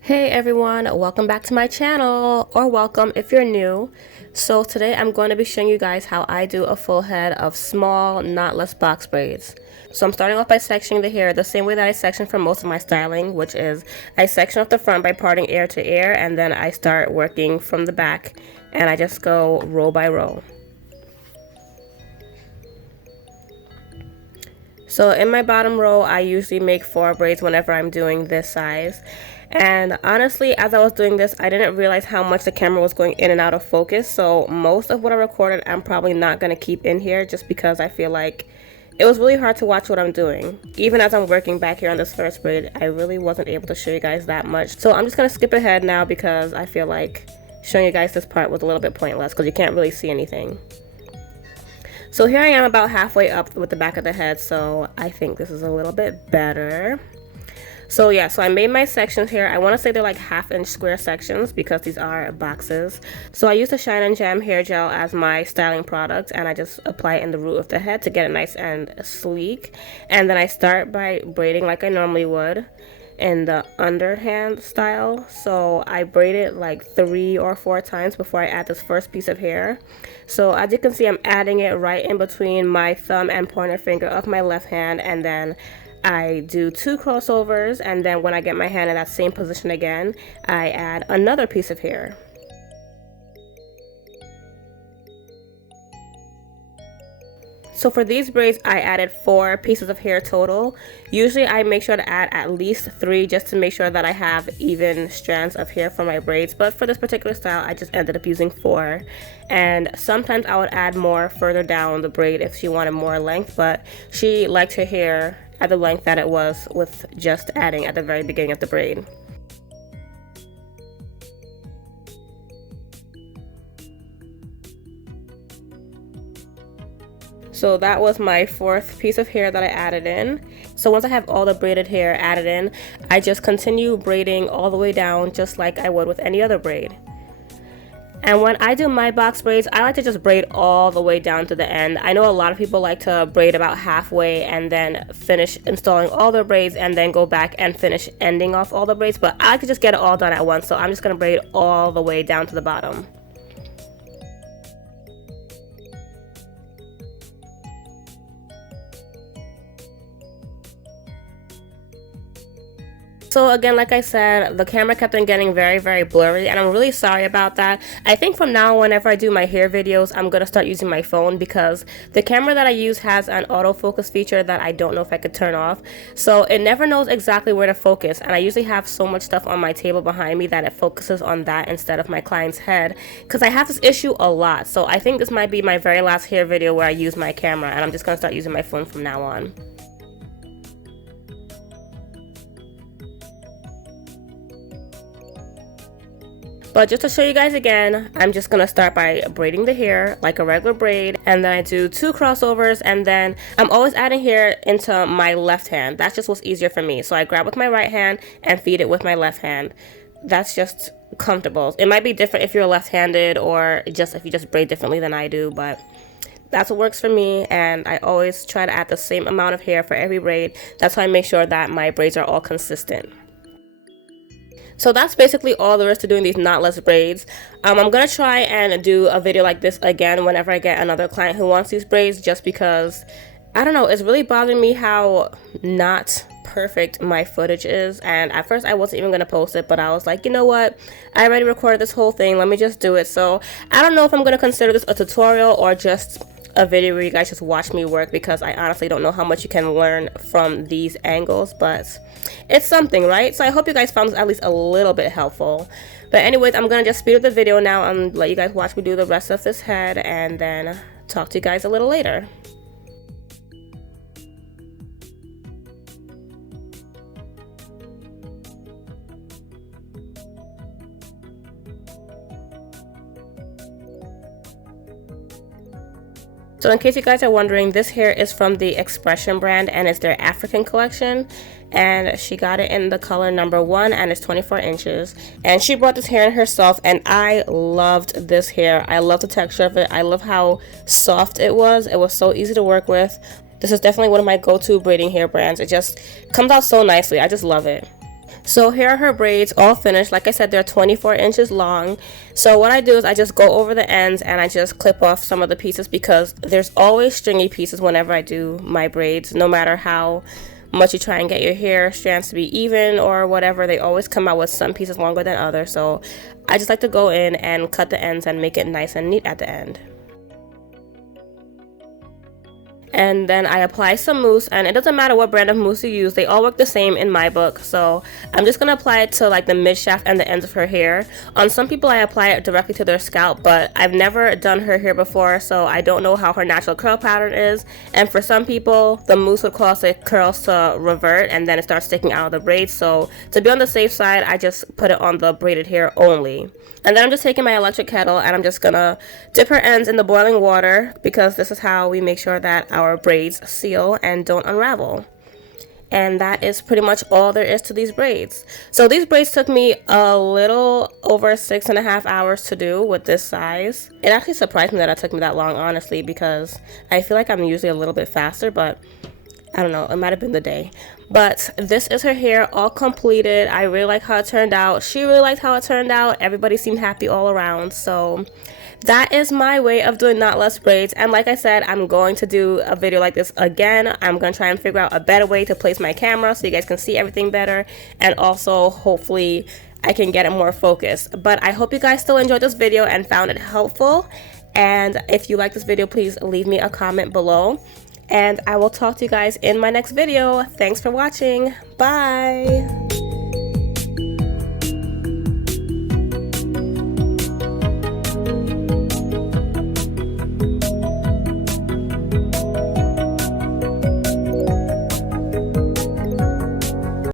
Hey everyone, welcome back to my channel, or welcome if you're new. So today I'm going to be showing you guys how I do a full head of small knotless box braids. So I'm starting off by sectioning the hair the same way that I section for most of my styling, which is I section off the front by parting ear to ear, and then I start working from the back and I just go row by row. So in my bottom row, I usually make 4 braids whenever I'm doing this size. And honestly, as I was doing this, I didn't realize how much the camera was going in and out of focus. So most of what I recorded, I'm probably not going to keep in here just because I feel like it was really hard to watch what I'm doing. Even as I'm working back here on this first braid, I really wasn't able to show you guys that much. So I'm just going to skip ahead now because I feel like showing you guys this part was a little bit pointless because you can't really see anything. So here I am about halfway up with the back of the head, so I think this is a little bit better. So yeah, so I made my sections here. I want to say they're like 1/2-inch square sections because these are boxes. So I use the Shine and Jam hair gel as my styling product, and I just apply it in the root of the head to get it nice and sleek. And then I start by braiding like I normally would in the underhand style. So I braid it like 3 or 4 times before I add this first piece of hair. So as you can see, I'm adding it right in between my thumb and pointer finger of my left hand, and then I do 2 crossovers, and then when I get my hand in that same position again, I add another piece of hair. So for these braids, I added 4 pieces of hair total. Usually I make sure to add at least 3 just to make sure that I have even strands of hair for my braids. But for this particular style, I just ended up using 4. And sometimes I would add more further down the braid if she wanted more length, but she liked her hair at the length that it was with just adding at the very beginning of the braid. So that was my 4th piece of hair that I added in. So once I have all the braided hair added in, I just continue braiding all the way down just like I would with any other braid. And when I do my box braids, I like to just braid all the way down to the end. I know a lot of people like to braid about halfway and then finish installing all their braids and then go back and finish ending off all the braids, but I like to just get it all done at once, so I'm just going to braid all the way down to the bottom. So again, like I said, the camera kept on getting very blurry, and I'm really sorry about that. I think from now on, whenever I do my hair videos, I'm going to start using my phone because the camera that I use has an autofocus feature that I don't know if I could turn off. So it never knows exactly where to focus, and I usually have so much stuff on my table behind me that it focuses on that instead of my client's head, because I have this issue a lot. So I think this might be my very last hair video where I use my camera, and I'm just going to start using my phone from now on. But just to show you guys again, I'm just going to start by braiding the hair like a regular braid, and then I do 2 crossovers, and then I'm always adding hair into my left hand. That's just what's easier for me. So I grab with my right hand and feed it with my left hand. That's just comfortable. It might be different if you're left-handed or just if you just braid differently than I do, but that's what works for me, and I always try to add the same amount of hair for every braid. That's how I make sure that my braids are all consistent. So that's basically all there is to doing these knotless braids. I'm going to try and do a video like this again whenever I get another client who wants these braids, just because, I don't know, it's really bothering me how not perfect my footage is. And at first I wasn't even going to post it, but I was like, you know what, I already recorded this whole thing, let me just do it. So I don't know if I'm going to consider this a tutorial or just a video where you guys just watch me work, because I honestly don't know how much you can learn from these angles, but it's something, right? So I hope you guys found this at least a little bit helpful. But anyways, I'm gonna just speed up the video now and let you guys watch me do the rest of this head, and then talk to you guys a little later. So in case you guys are wondering, this hair is from the Expression brand, and it's their African collection, and she got it in the color number 1, and it's 24 inches. And she brought this hair in herself, and I loved this hair. I love the texture of it. I love how soft it was. It was so easy to work with. This is definitely one of my go-to braiding hair brands. It just comes out so nicely. I just love it. So here are her braids all finished. Like I said, they're 24 inches long. So what I do is I just go over the ends and I just clip off some of the pieces, because there's always stringy pieces whenever I do my braids. No matter how much you try and get your hair strands to be even or whatever, they always come out with some pieces longer than others. So I just like to go in and cut the ends and make it nice and neat at the end. And then I apply some mousse, and it doesn't matter what brand of mousse you use, they all work the same in my book. So I'm just gonna apply it to like the mid shaft and the ends of her hair. On some people I apply it directly to their scalp, but I've never done her hair before, so I don't know how her natural curl pattern is. And for some people, the mousse would cause the curls to revert and then it starts sticking out of the braids. So to be on the safe side, I just put it on the braided hair only. And then I'm just taking my electric kettle and I'm just gonna dip her ends in the boiling water, because this is how we make sure that our braids seal and don't unravel. And that is pretty much all there is to these braids. So these braids took me a little over 6.5 hours to do with this size. It actually surprised me that it took me that long, honestly, because I feel like I'm usually a little bit faster, but I don't know, it might have been the day. But this is her hair all completed. I really like how it turned out. She really liked how it turned out. Everybody seemed happy all around. So that is my way of doing knotless braids. And like I said, I'm going to do a video like this again. I'm going to try and figure out a better way to place my camera so you guys can see everything better. And also, hopefully, I can get it more focused. But I hope you guys still enjoyed this video and found it helpful. And if you like this video, please leave me a comment below. And I will talk to you guys in my next video. Thanks for watching. Bye.